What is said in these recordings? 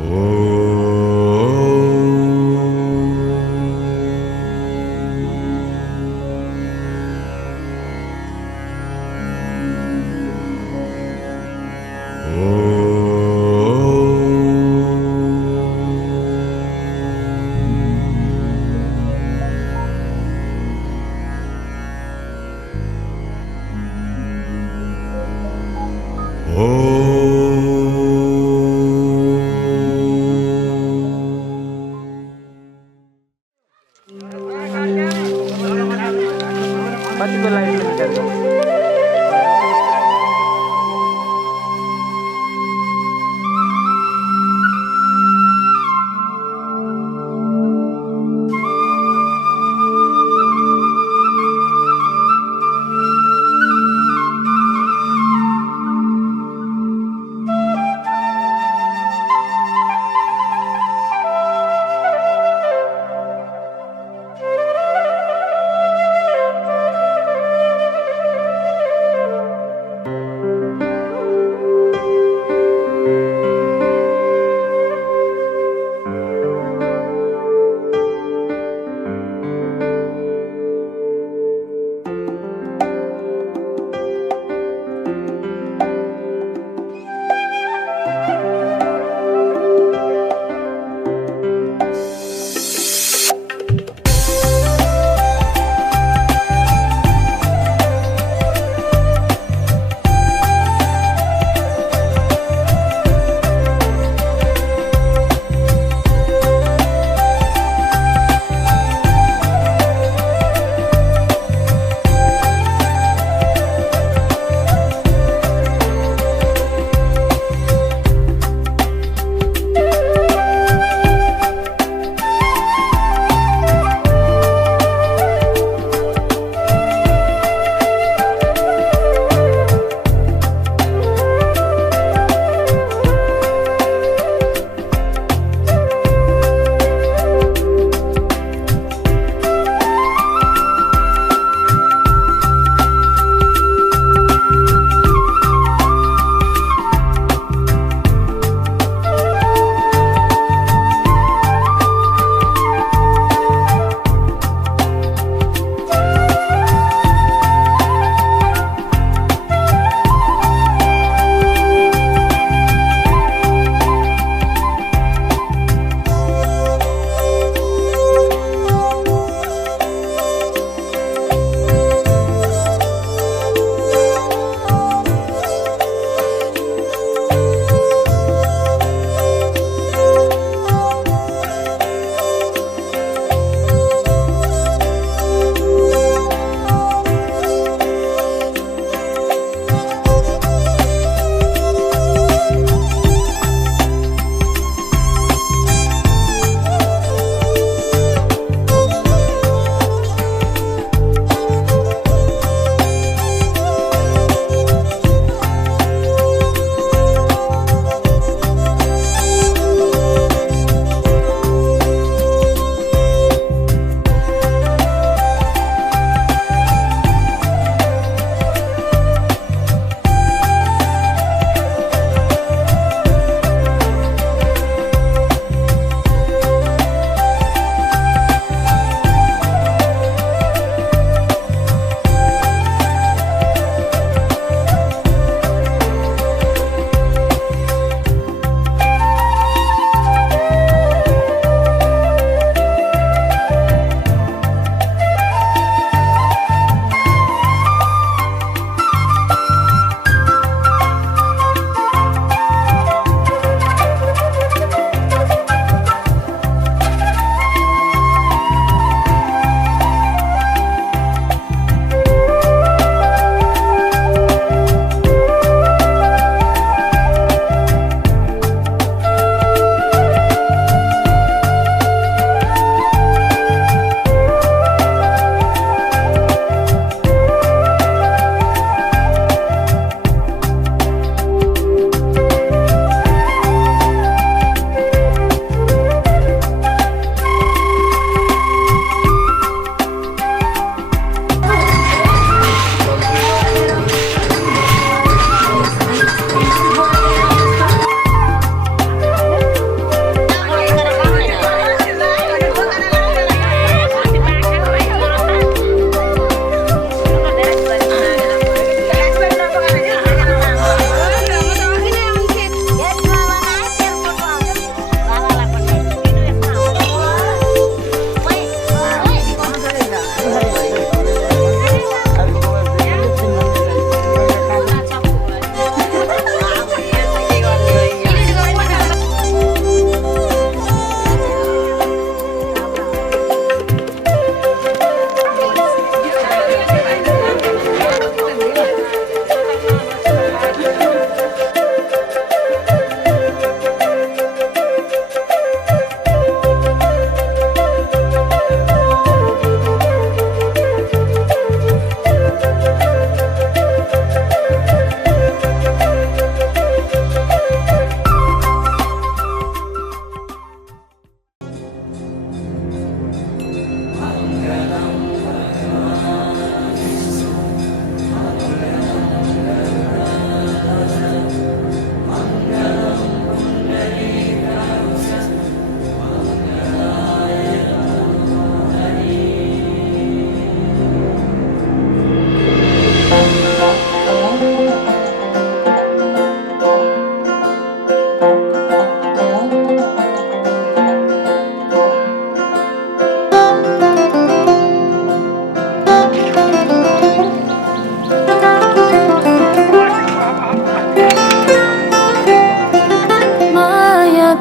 Om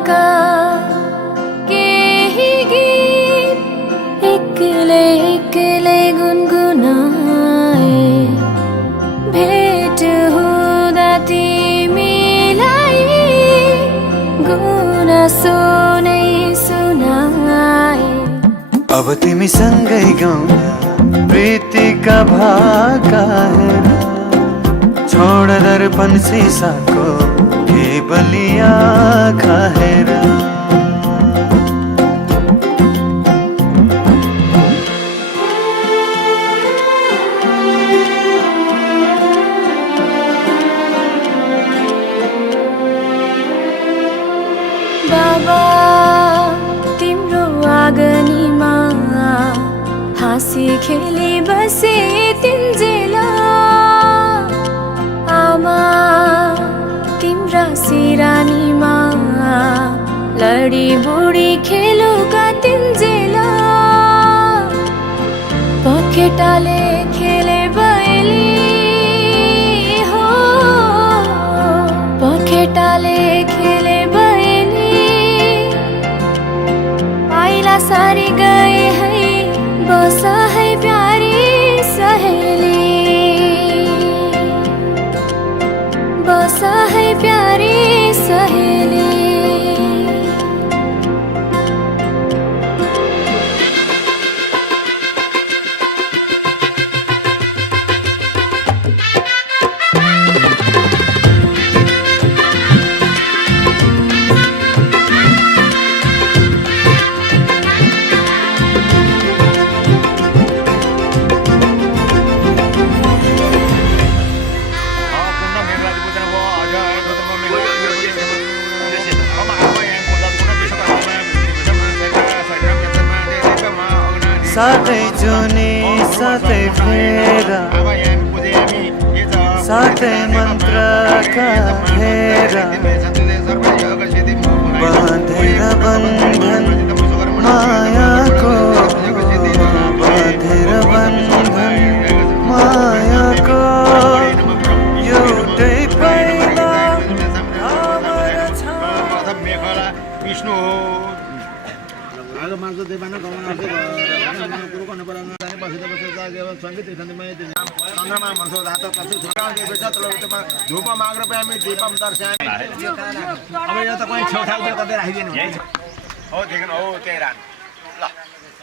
का केही गीत एक्लै एक्लै गुनगुनाए भेट हुँदा तिमीलाई गुनासो नै सुनाए। अब तिमीसँगै गाउँदा प्रीतिका भाका हेर छोड दर्पण सिसाको केवली आँखा हेर। बाबा तिम्रो आँगनीमा हाँसी खेली बसे तिन्जेला। आमा तिम्रा सिरानीमा लडी बुढी खेलुका तिन्जेला। पखेटाले खेले बैली हो पखेटाले खेले बैली आइला सारी गए है बसा है प्यारी सहेली बसा है प्यारी सहेली। साथै जुनी साथै फेरा साथै मन्त्रका हेरा बाँधेर बन्धन मायाको बाँधेर बन्धन मायाको एउटै पाइला हाम्रा छ। विष्णु हो आग मार्च देवाना गमन गुरु कर्ण पराना जाने बसेर बसेर जागेव सङ्गीत इथान्तिमै चन्द्रमा भन्छौ धात कसु छोराउने बेचतलमा धूप माग्र प्यामी दीपम दर्शामी। अब यो त कुनै छेउछाउतिर कतै राखिदिनु हो देखन हो त्यही रान ल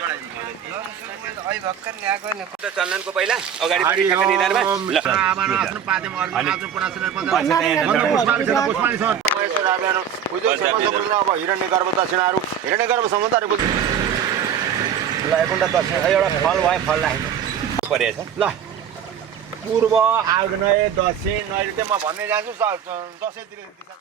अहिले भर्खर ल्याएको नि चन्दनको पहिला अगाडि पनि ठ्याक्क निधारमा ल आमाना आफ्नो पादेम अर्घ आफ्नो पुरासना पुष्पानी छ पुष्पानी छ महेश्वर आबेनो पूजन सेवा समुद्र अब हिरण्यगर्भ दक्षिणाहरू हिरण्यगर्भ समुद्रहरू ल एकउन्टा दक्षिण एउटा फल भयो फल राखेको परेछ ल पूर्व आग्नेय दक्षिण नैऋत्य म भन्दै जान्छु दसैँतिर दिशा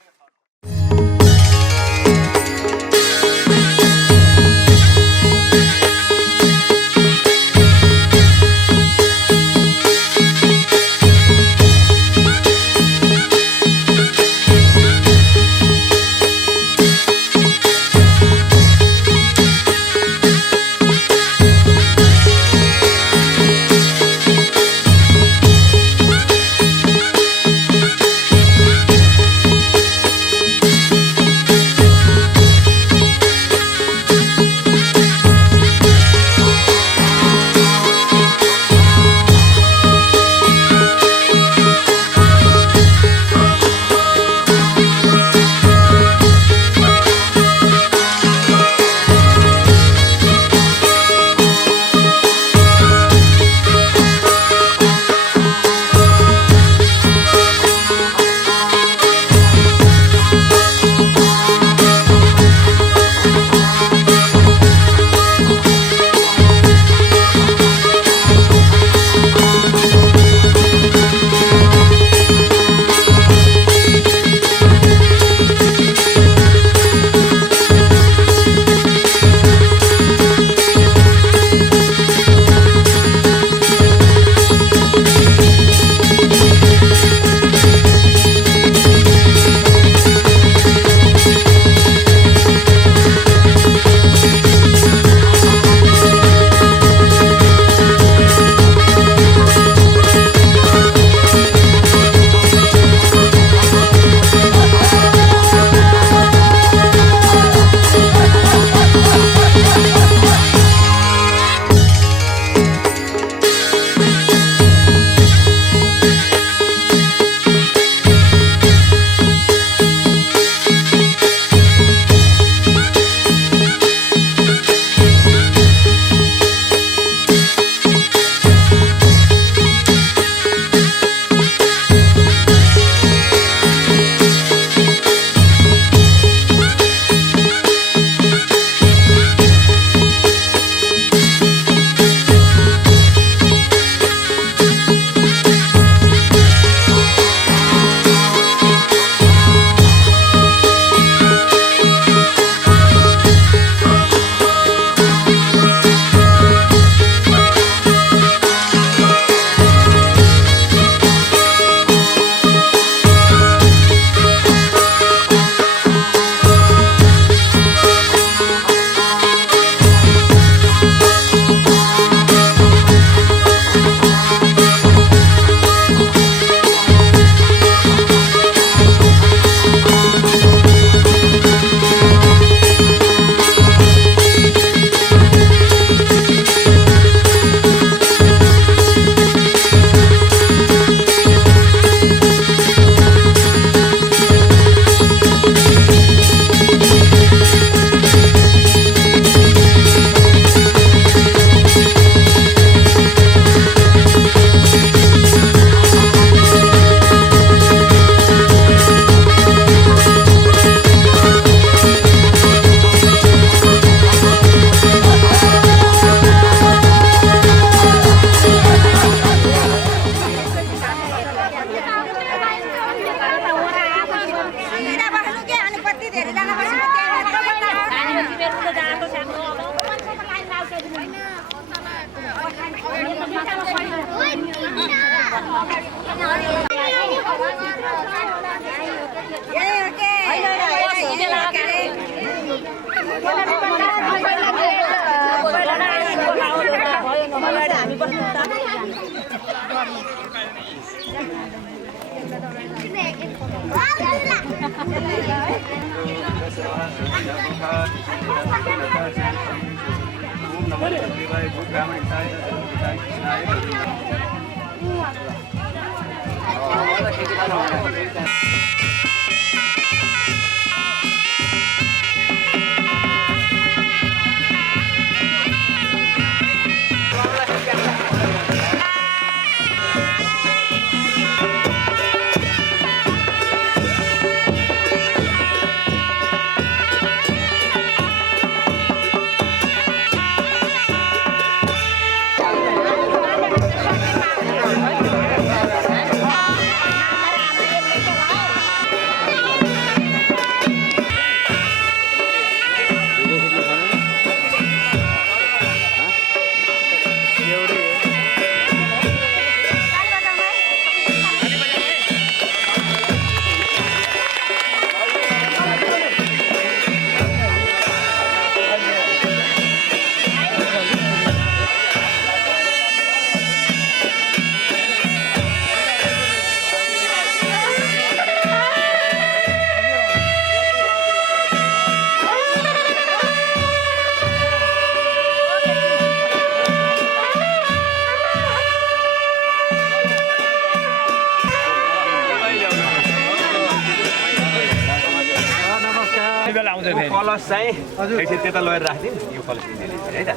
कलश चाहिँ एकछिन त्यता लगेर राखिदिउँ यो कलश किन्ने है त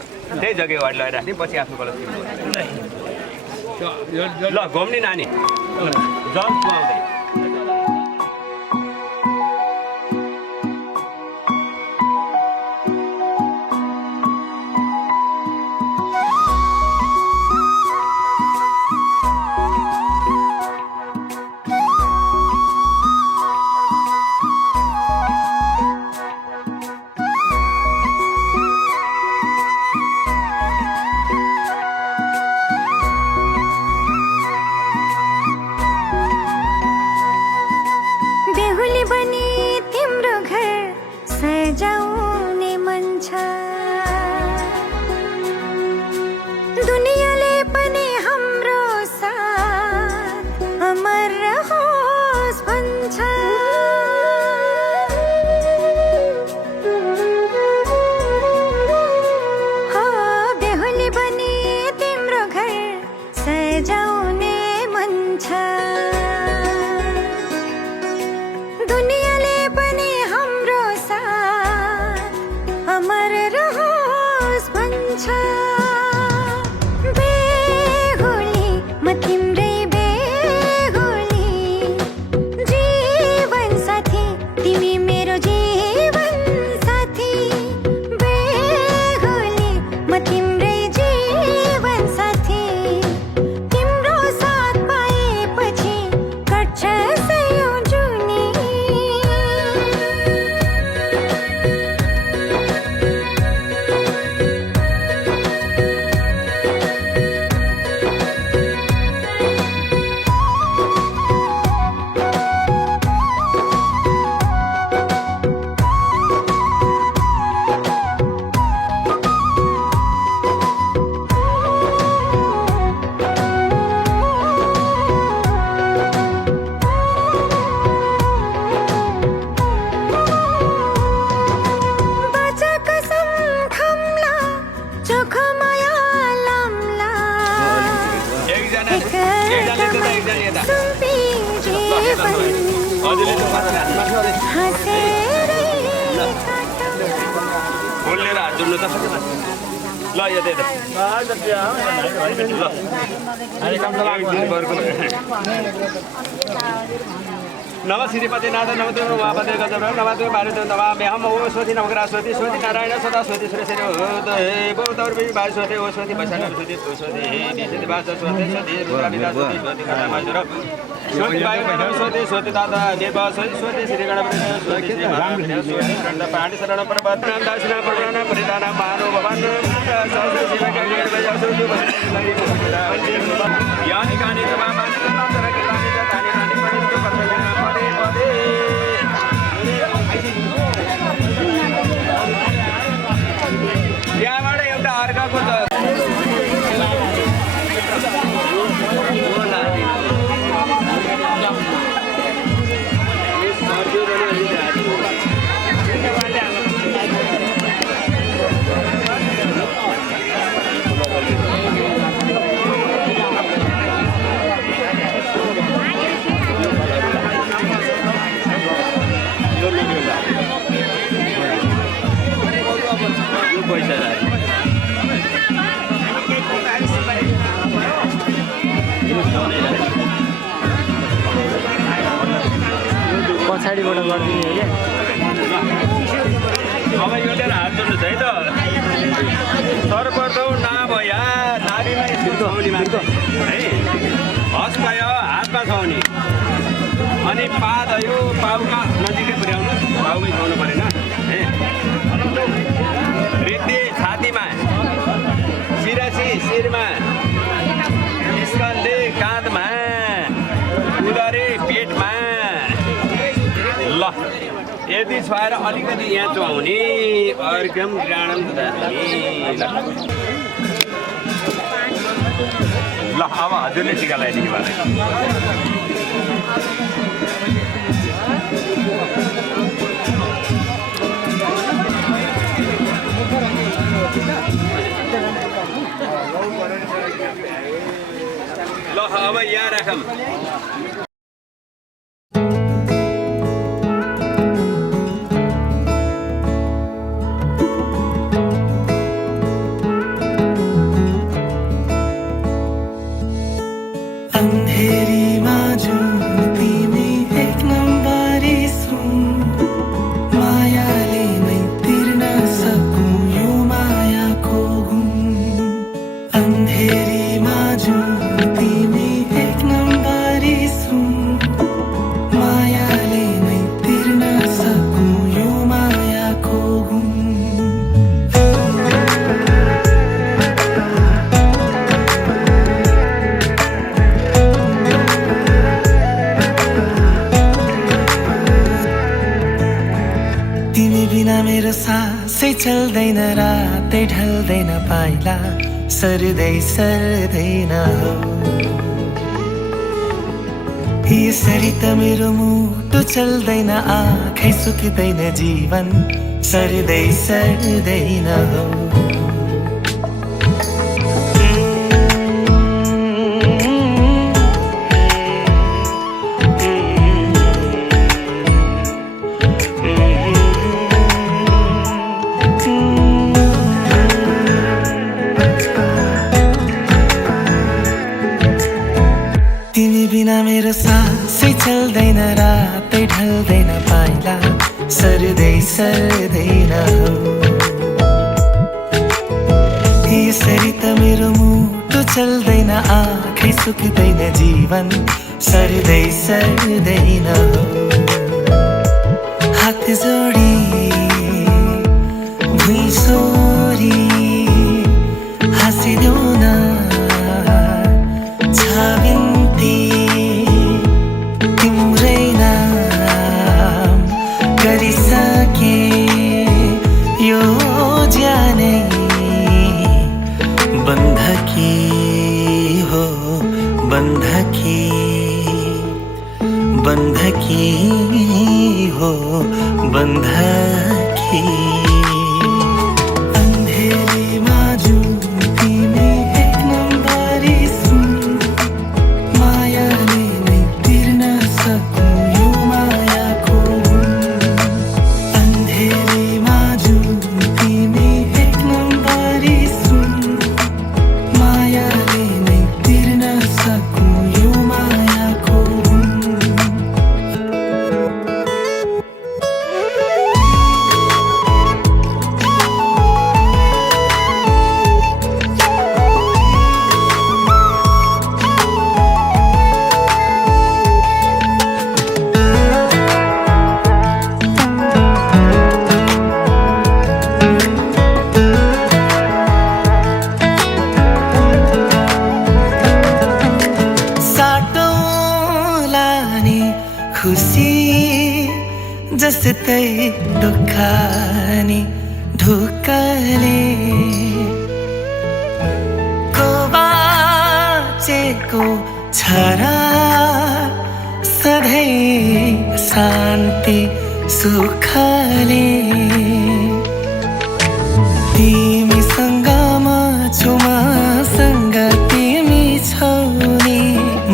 त्यही जग्गा अगाडि लगेर राखिदिउँ पछि आफ्नो कलश किन्नु ल घुम्ने नानी जम्प आउँदै बोलेर हात जोड्नु त सकेन ल यो दे ल नम श्रीपति नाथ नमते उमापति गजब्रह नमते भारत नवा मेहम ओ स्वति नवग्रह स्वति स्वति नारायण सदा स्वति सुरेश्वरी होत हे बहुतौर भी भाई स्वति ओ स्वति बसाना स्वति ओ स्वति हे विशेष भाषा स्वति स्वति रुद्रादिदा स्वति स्वति कथामाजुर स्वति भाई मानव स्वति स्वति दादा देव स्वति स्वति श्री गणपति स्वति श्री राम स्वति गंध पाणी शरण परपत्र दासना प्रणाम परिदान मानव भवन सहस्र सेवा का गेर बजा सुजु यानी कानी तमा मानी नाम तरह के लाने जाने रानी पड़े तो पड़े पड़े यहाँबाट एउटा अर्काको त पछाडिबाट गरिदिने हो क्या अब यो लिएर हात जोड्नुहोस् है त सर्वप्रथम नाम या नारीलाई छाउने मान्छे है हस्त भयो हातमा छाउने अनि पाद यो पाउका नजिकै पुर्याउनु पाउमै छाउनु परेन है वृद्धि छातीमा शिरसी शिरमा स्कन्धे काँधमा उदरे पेटमा ल यदि छुवाएर अलिकति यहाँ चुहाउने अर्घ्यम ग्राणम ल अब हजुरले टिका लगाइदिनु मलाई ल अब यहाँ राखौँ चल्दैन रातै ढल्दैन पाइला सर्दै सर्दैन हो यसरी त मेरो मुटु चल्दैन आँखै सुक्दैन जीवन सर्दै सर्दैन हो मेरो सासै चल्दैन रातै ढल्दैन पाइला सर्दै सर्दैन हो यसरी त मेरो मुटु चल्दैन आँखै सुक्दैन जीवन सर्दै सर्दैन हो हात जोडी भुइँ सोरी हाँसिदेऊ न छाबिन्ती तिम्रै नाम गरिसके यो ज्यानै बन्धकी हो बन्धकी बन्धकी हो बन्धकी दुखानी ढुक्कले को बाँचेको छ र सधैँ शान्ति सुखले तिमीसँग म छु मसँग तिमी छौ नि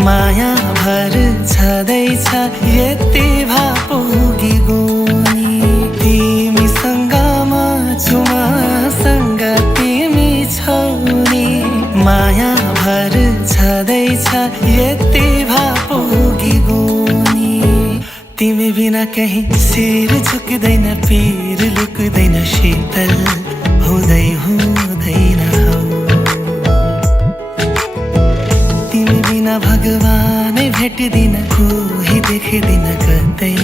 माया भर छँदैछ यति भा पुगेको नि तिमीसँग म छु मसँग तिमी छौ नि माया भर छँदैछ यति भा पुगेको नि तिमी बिना कहीं सिर झुक्दैन पिर लुक्दैन शीतल हुँदै हुँदैन हौ तिमी बिना भगवानै भेट्दिन कोही देख्दिन कतै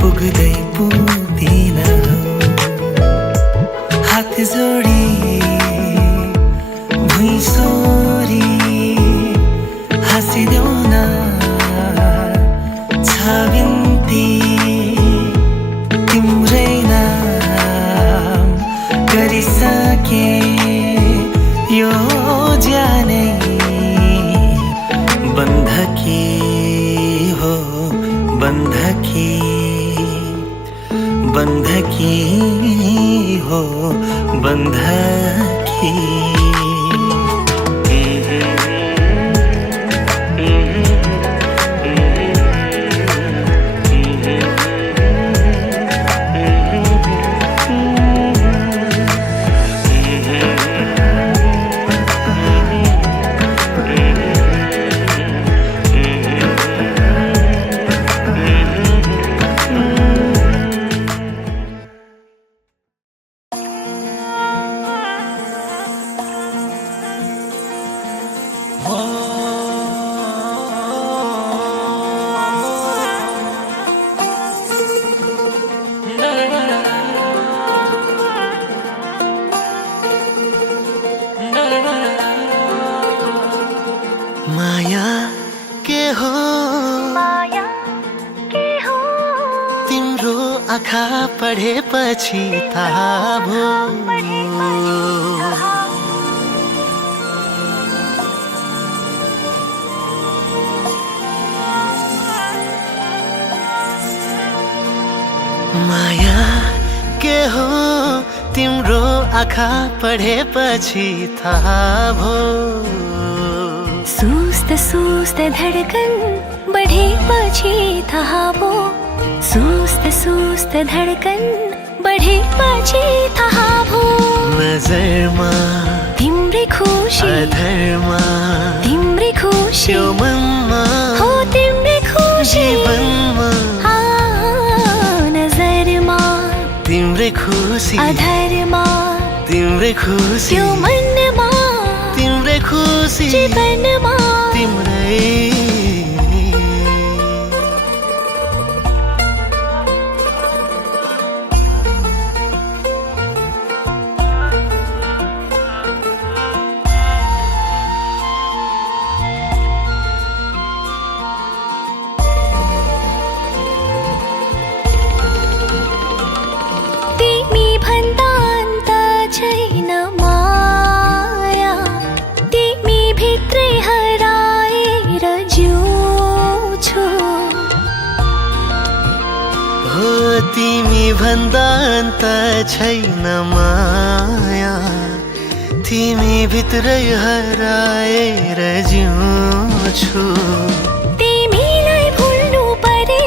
पुग्दै पुग्दिन हौ हात जोडी भुइँ सोरी हाँसिदेऊ न छ बिन्ती तिम्रै नाम गरिसके यो ज्यानै बन्धकी हो बन्धकी बन्धकी हो बन्धकी माया के हो तिम्रो आँखा पढेपछि थाहा भो माया के हो तिम्रो आँखा पढेपछि थाहा भो सुस्त सुस्त धडकन बढेपछि थाहा भो सुस्त सुस्त धडकन बढेपछि थाहा भो नजरमा तिम्रै खुसी अधरमा तिम्रै खुसी यो मनमा हो तिम्रै खुसी जीवनमा नजरमा तिम्रै खुसी अधरमा तिम्रै खुसी यो मनमा तिम्रै खुसी जीवनमा तिम्रै तिमी भन्दा अन्त छैन माया तिमी भित्रै हराएर जिउँछु हो तिमी भन्दा अन्त छैन माया तिमी भित्रै हराएर जिउँछु तिमीलाई भुल्नु परे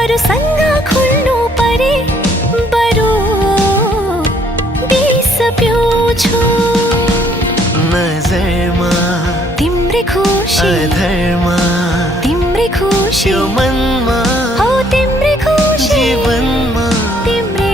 अरूसँग खुल्नु परे बरु बिस पिउँछु नजरमा तिम्रै खुसी अधरमा तिम्रै खुसी यो मनमा हो तिम्रै खुसी जीवनमा तिम्रै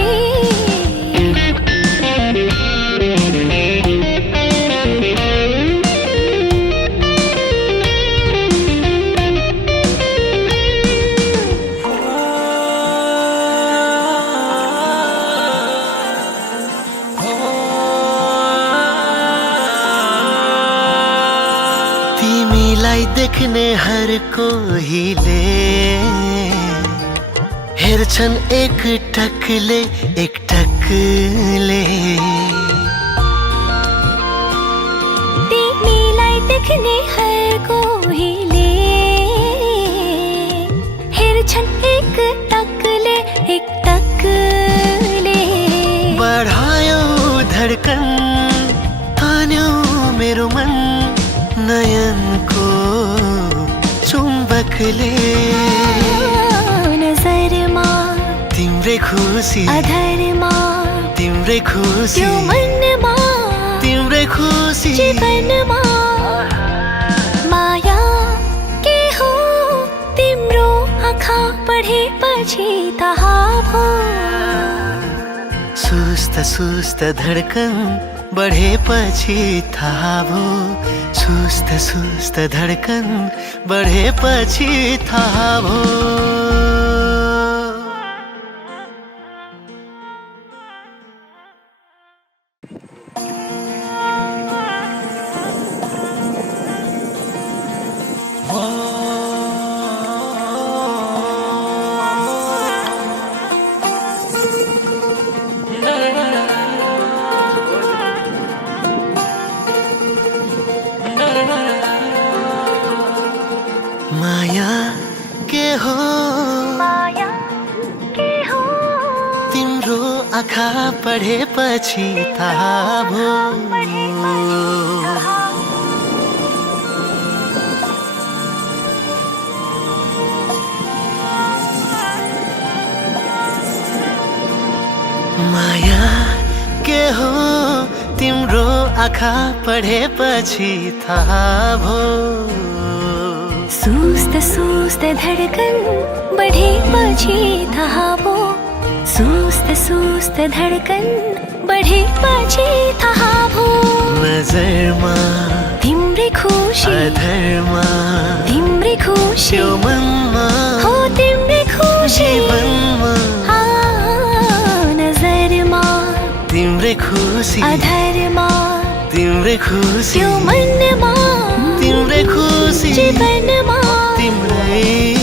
तिमीलाई देख्ने हर कोहीले हेर्छन् एक टकले तिमीलाई देख्ने हर कोहीले हेर्छन् एक टकले बढायो धड्कन तान्यो मेरो मन नयनको चुम्बकले नजरमा तिम्रै खुसी अधरमा तिम्रै खुसी त्यो मनमा तिम्रै खुसी जीवनमा माया के हो तिम्रो आँखा पढेपछि थाहा भो सुस्त सुस्त धड्कन बढेपछि थाहा भो सुस्त सुस्त धड्कन बढेपछि थाहा भो माया के हो तिम्रो आँखा पढेपछि थाहा भो माया के हो तिम्रो आँखा पढेपछि थाहा भो सुस्त सुस्त धडकन बढेपछि थाहा भो सुस्त सुस्त धडकन बढेपछि थाहा भो नजरमा तिम्रै खुसी अधरमा तिम्रै खुसी त्यो मनमा हो तिम्रै खुसी जीवनमा नजरमा तिम्रै खुसी अधरमा तिम्रै खुसी त्यो मनमा तिम्रै खुसी जीवनमा तिम्रै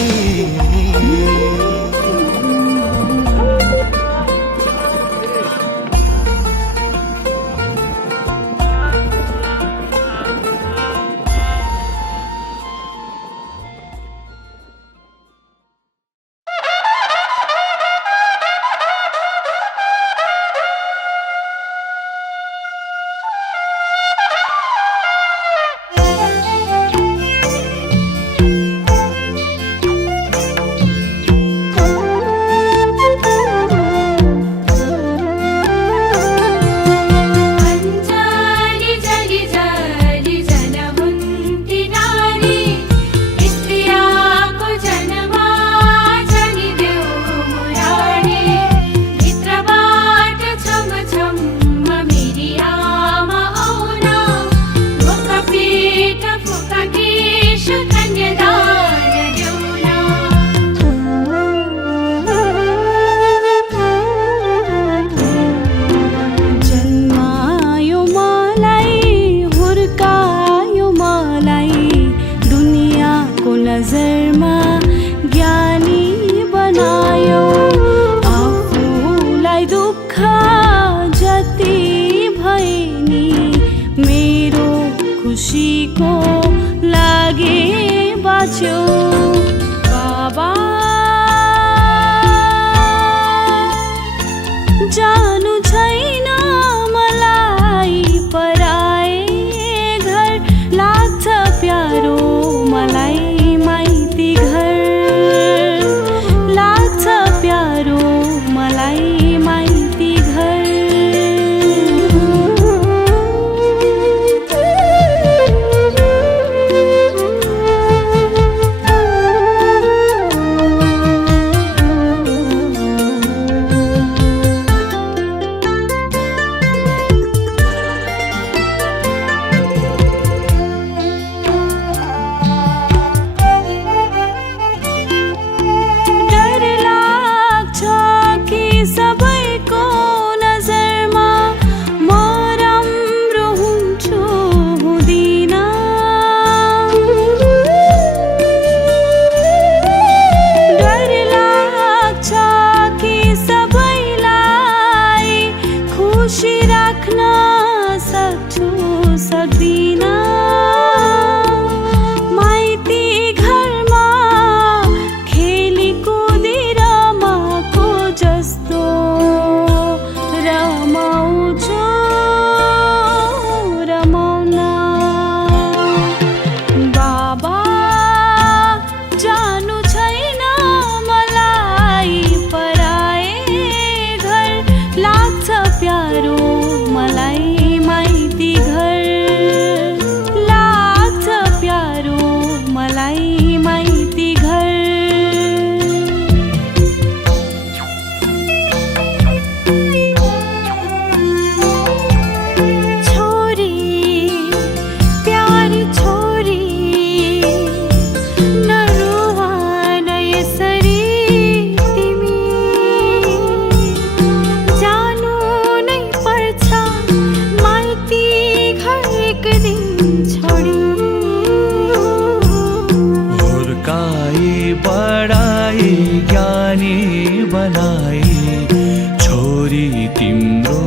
तिम्रो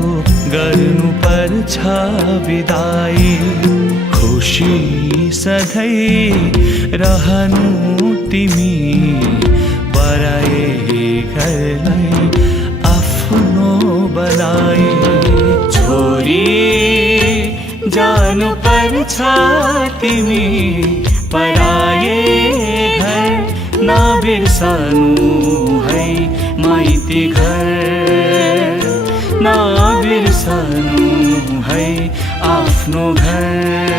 गर्नु पर्छ विदाई खुशी सधैँ रहनु तिमी पराए घरलाई आफ्नो बनाई छोरी जानु पर्छ तिमी पराए घर नबिर्सनु है माइती घर नबिर्सनु है आफ्नो घर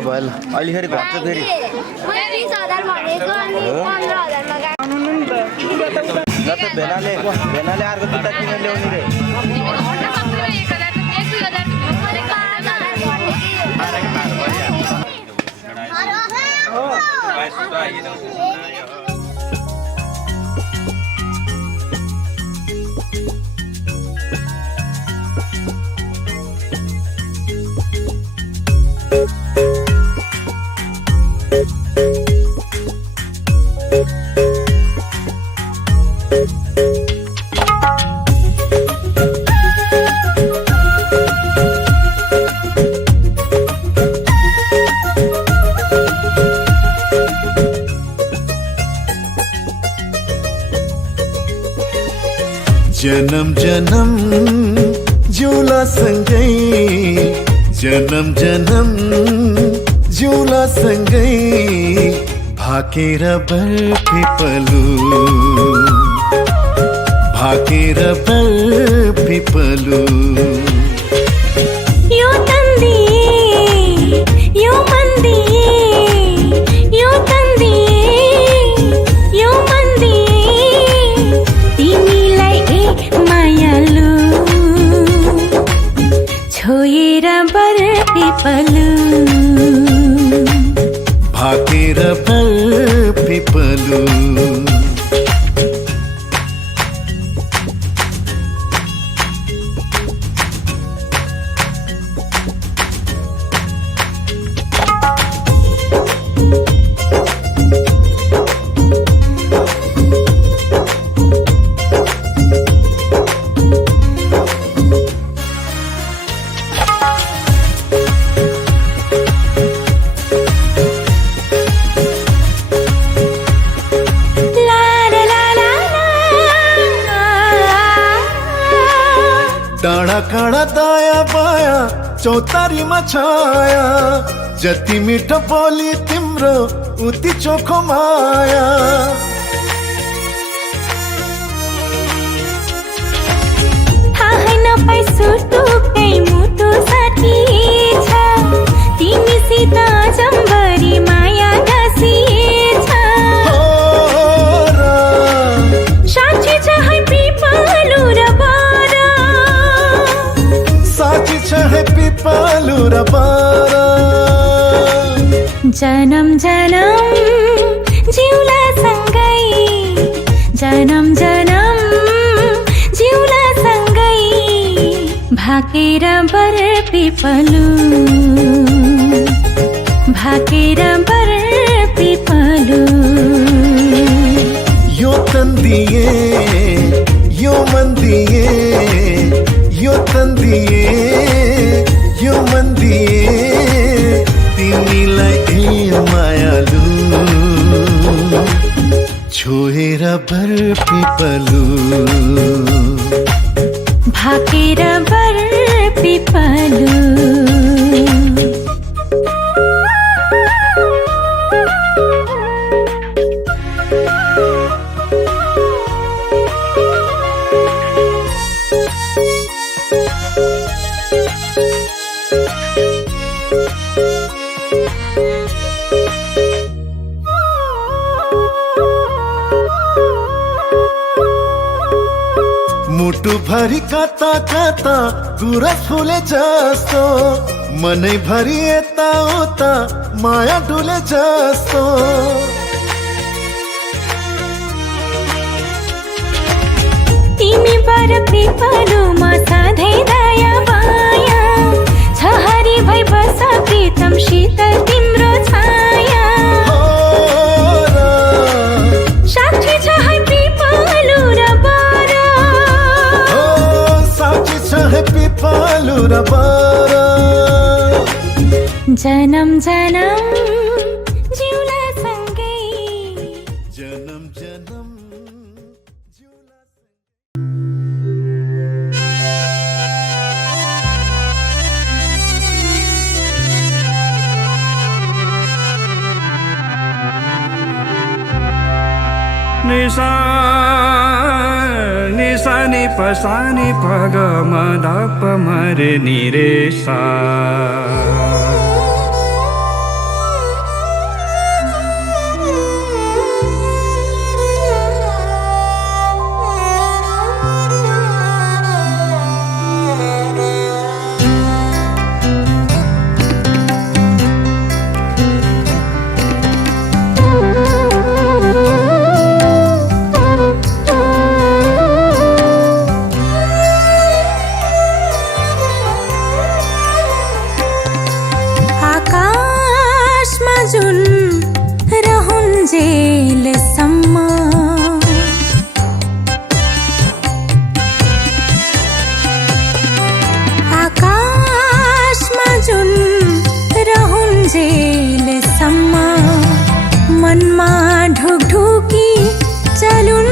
भयो अहिले फेरि घट्छ फेरि भेनाले अर्को जुत्ता किनेर ल्याउने रे जन्म जन्म जिउला सँगै जन्म जन्म जिउला सँगै भाकेर बरपिपलु भाकेर बरपिपलु यो तन्दी यो मन्दी यो तन्दी यो मन्दी तिमीलाई ए मायालु छोएर बरपिपलु भाकेर बरपिपलु डाँडा काँडा दायाँ बायाँ चौतारीमा छाया जति मिठो बोली तिम्रो तिम्रो उति चोखो माया थाहै नपाई सुटुकै मुटु साटिएछ तिमीसित जम्बरी माया गाँसिएछ साँच्ची छ है पिपलु र बर साँच्ची छ है पिपलु र बर जनम जनम जिउला सँगै जनम जनम जिउला सँगै भाकेर बर पिपलु भाकेर बर पिपलु यो तन दिए यो मन दिए यो तन दिए यो मन दिए तिमीलाई ए मायालु छोएर बर पिपलु भाकेर बर पिपलु मुटु भरि कता कता गुरस फुले जस्तो मनै भरि यता उता माया डुले जस्तो तिमी बर पिपलुमा सधैँ दया माया छ हरि भई बस प्रीतम शीतल तिम्रो छाया साक्षी छ है पिपलु र बर साक्षी छ है पिपलु र बर जनम जनम जिउला सँगै जनम जनम निसा निसा नि पसा नि प ग म ध प म रे नि रे सा जुन रहन्जेलसम्म आकाशमा जुन रहन्जेलसम्म मनमा ढुकढुकी चलुन्जेलसम्म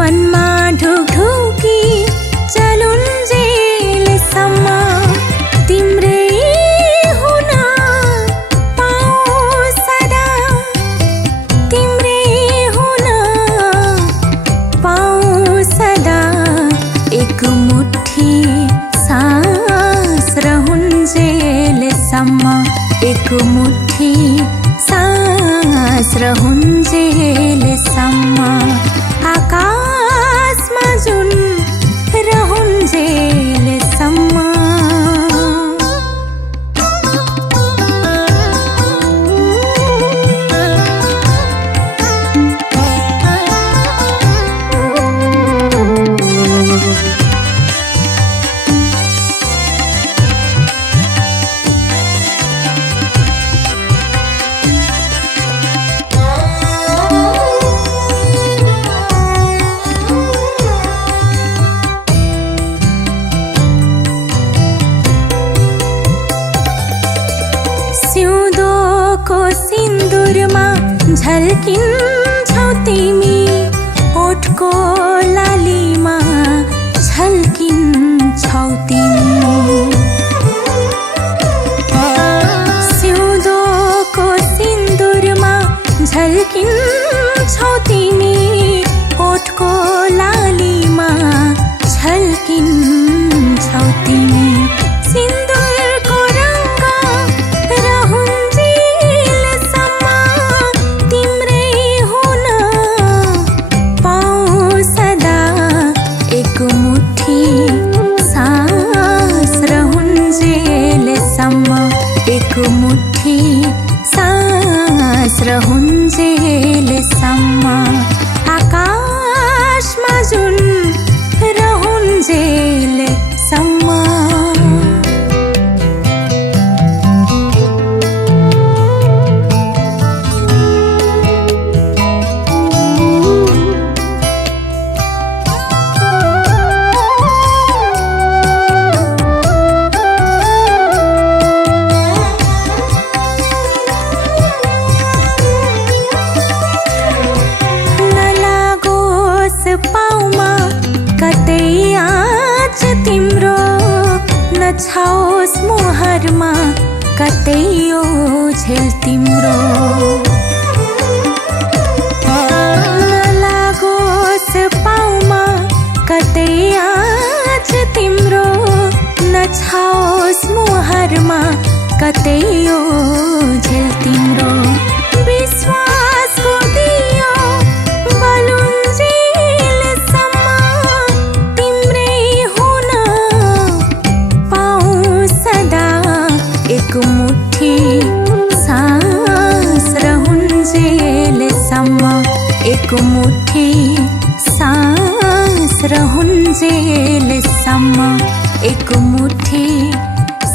मनमा ढुकढुकी चलुन्जेलसम्म तिम्रै एक मुट्ठी सास रहन्जेलसम्म आकाशमा जुन रहन्जेलसम्म झल्किन्छौ तिमी ओठको लालीमा झल्किन्छौ तिमी झल्किन्छौ तिमी ओठको लालीमा झल्किन्छौ तिमी सिन्दुरको रङ्ग रहन्जेलसम्म तिम्रै हुन पाऊ सदा एक मुठी सास रहन्जेलसम्म एक मुठी सास रहन्जेलसम्म आकाशमा जुन रहन्जेलसम्म तिम्रो नछाओस् मुहरमा कतै यो झेल तिम्रो नलागोस् पाउमा कतै आज तिम्रो नछाओस् मुहरमा कतै यो झेल तिम्रो विश्वासको दियो बलुन्जेलसम्म तिम्रै हुन पाऊ सदा एक मुठी सास रहन्जेलसम्म एक मुठी सास रहन्जेलसम्म एक मुठी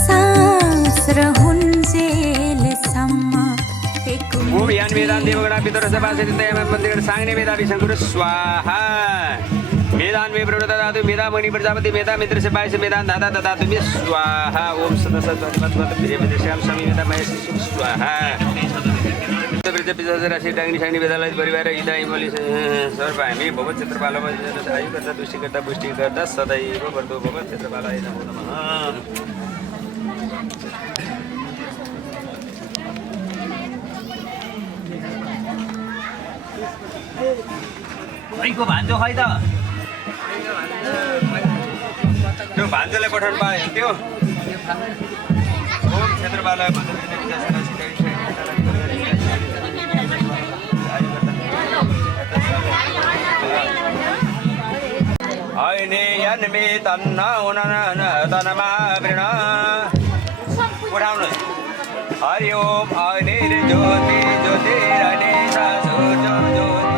सास रहन्जेलसम्म ओम यान वेदान देवगणा पितरस्य पासेदितयाम मन्दिर सांगने मेधा विशंकुर स्वाहा मेधान वे प्रवृत्तादु मेधा मणि प्रजापति मेधा मित्रस्य पायस्य मेधान दाता ददातु मे स्वाहा ओम सदसत्वति मत्वत प्रियमदेश्याम स्वामी मेधा महेश स्वाहा ब्रज पिताज राशि डांगनी सांगनी वेदालय परिवार इदाई मलि सर्वपामि भव क्षेत्रपालव आयु कर्ता दृष्टि कर्ता पुष्टि कर्ता सदैव वर्धो भव क्षेत्रपालाय नमो नमः खैको भान्जो खै त त्यो भान्जोलाई पठाउनु पायो त्यो ओम क्षेत्रपालय ऐने यन्मे तन्न उनन तनमा वृण उठाउनु हरि ओम अनिर ज्योति ज्योतिरने सासु ज्योति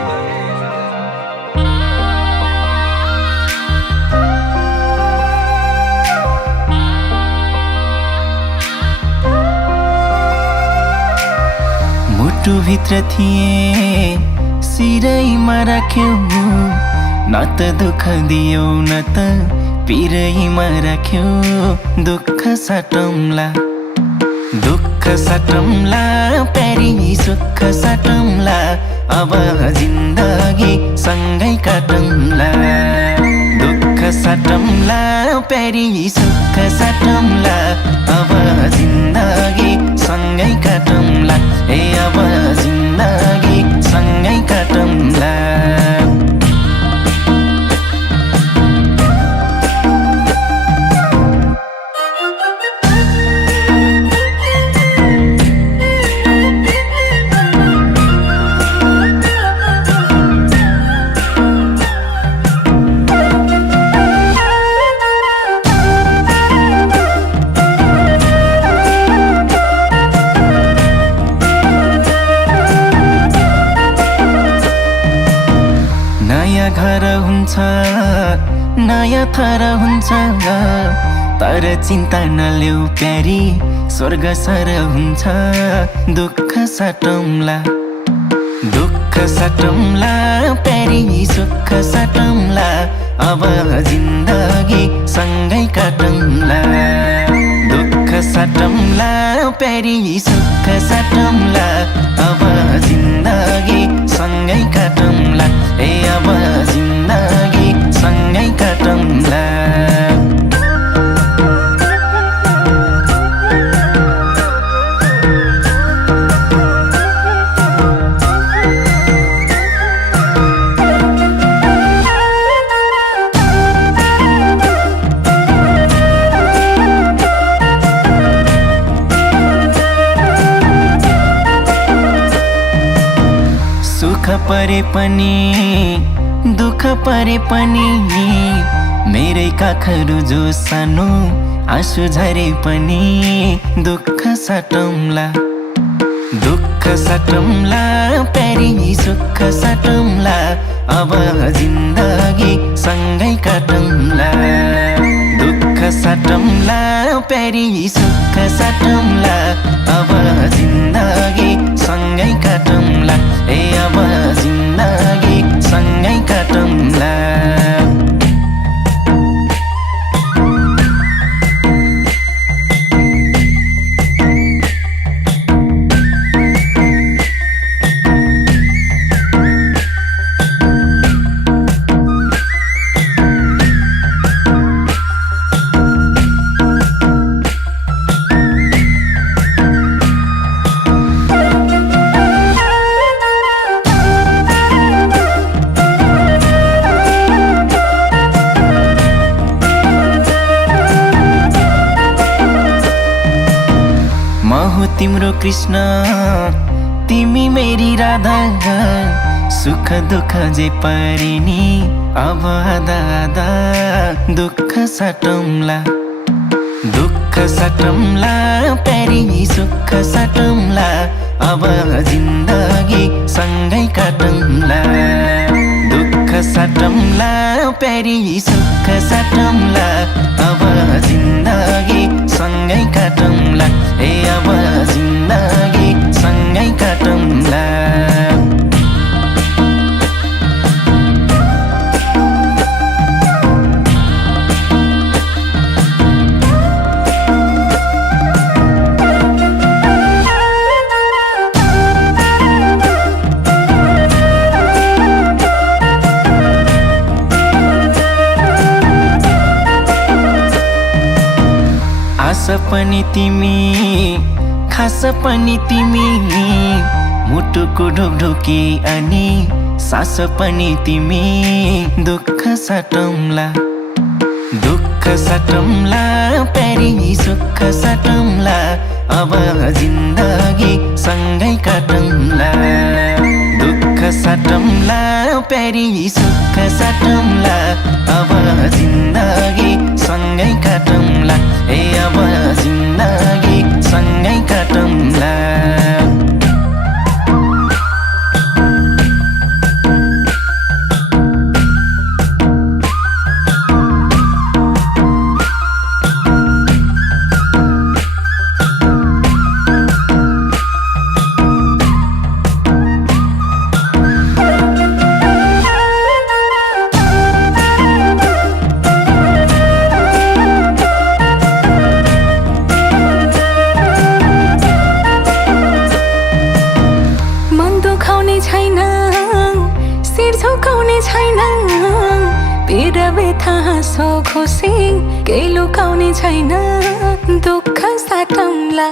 मुटुभित्र थिए सिरैमा राख्यौ न त दुःख दियौ न त पिरैमा राख्यौ दुःख साटौँला प्यारी सुख साटौँला अब जिन्दगी सँगै काटौँला दुःख साटौँला प्यारी सुख साटौँला अब जिन्दगी सँगै काटौँला ए अब जिन्दगी सँगै काटौँला घर हुन्छ नयाँ थर हुन्छ तर चिन्ता नलेऊ प्यारी स्वर्ग सर हुन्छ दुःख साटौँला प्यारी सुख साटौँला अब जिन्दगी सँगै काटौँला दुःख साटौँला प्यारी सुख साटौँला अब जिन्दगी सँगै काटौँला ए अब जिन्दगी सँगै काटौँला दुःख परे पनि मेरै काखहरू जो सानो आँसु झरे पनि दुःख साटौँला प्यारी सुख साटौँला अब जिन्दगी सँगै काटौँला दुःख साटौँला प्यारी सुख साटौँला अब जिन्दगी सँगै काटौँला अब जिन्दगी सँगै काटौँला तिम्रो कृष्ण तिमी मेरी राधा सुख दुःख जे परिनी अब आधा दुःख साटौँला प्यारी सुख साटौँला अब जिन्दगी सँगै काटौँला दुःख साटौँला प्यारी सुख साटौँला अब जिन्दगी सँगै काटौँला अब जिन्दगी सँगै काटौँला आस पनि तिमी खास पनि तिमी मुटुको ढोकढोकी अनि सास पनि तिमी दुःख साटौँला प्यारी सुख साटौँला अब जिन्दगी सँगै काटौँला दुःख साटौँला प्यारी सुख साटौँला अब जिन्दगी सँगै काटौँला अब जिन्दगी सँगै काटौँला खुसी केही लुकाउने छैन दुःख साटौँला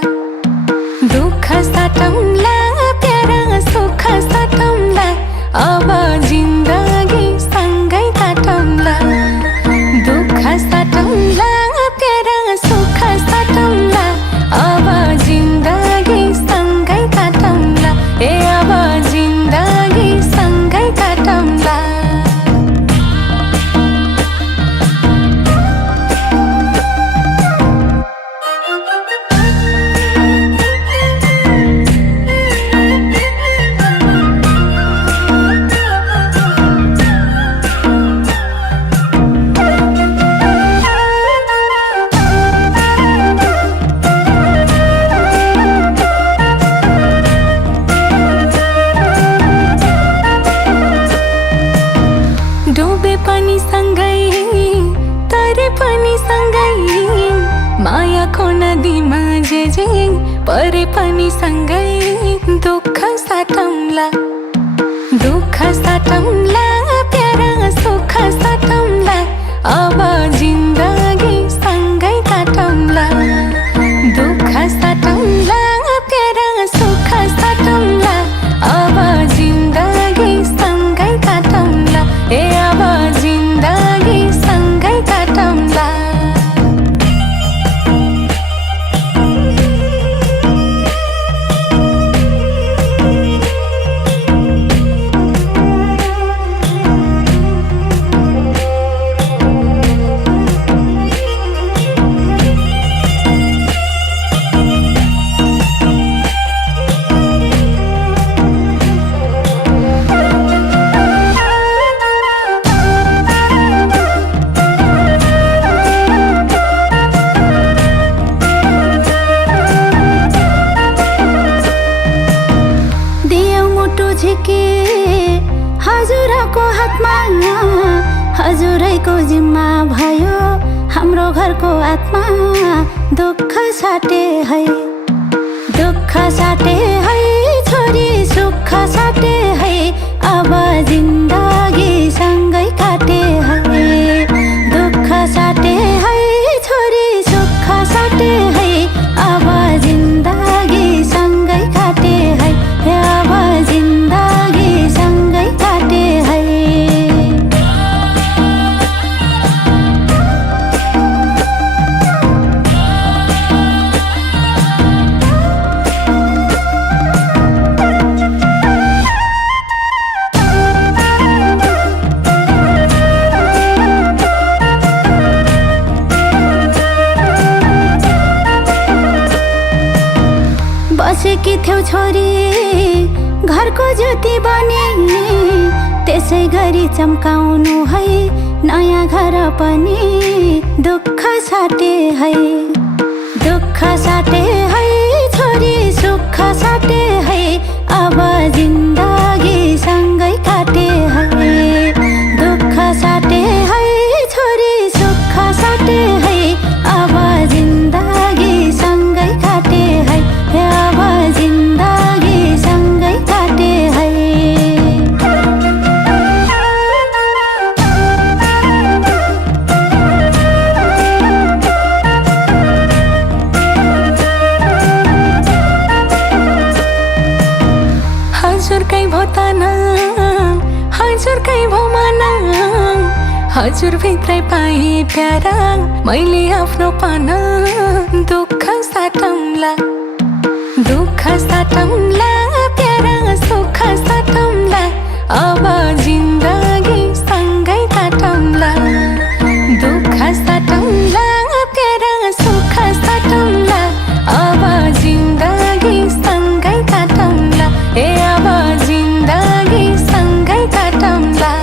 प्यारा सुख साटौँला अब जिन्दगी सँगै काटौँला दुःख साटौँला प्यारा सुख साटौँला अब जिन्दगी सँगै काटौँला अब जिन्दगी सँगै काटौँला परे पनि सँगै दुःख साटौँला प्यारा सुख साटौँला अब जिन्दगी सँगै काटौँला दुःख साटौँला प्यारा सुख साटौँला अब जिन्दगी सँगै काटौँला अब जिन्दगी सँगै काटौँला हजुरको हातमा हजुरैको जिम्मा भयो हाम्रो घरको आत्मा दुःख साटे है दुःख साटे है छोरी सुख साटे है अब जिन्दगी सँगै काटे है दुःख साटे है छोरी सुख साटे है अब जिन्दगी सँगै काटे है अब जिन्दगी सँगै काटे है बसेकी थियौ छोरी घरको ज्योति बनी त्यसै गरी चम्काउनु है नयाँ घर पनि दुःख साटे है दुःख साटे है छोरी सुख साटे है अब जिन्दगी सँगै काटे है दुःख साटे है छोरी सुख साटे है अब जिन्दगी सँगै काटे है अब जिन्दगी सँगै काटे है हजुरकै भो तना हजुरकै भो मना हजुर भित्रै पाएँ प्यारा मैले आफ्नो पाना दुःख साटौँला प्यारा सुख साटौँला अब जिन्दगी सँगै काटौँला दुःख साटौँला प्यारा सुख साटौँला अब जिन्दगी सँगै काटौँला ए अब जिन्दगी सँगै काटौँला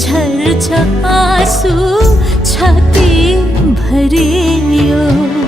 झर्छ आँसु छाती भरियो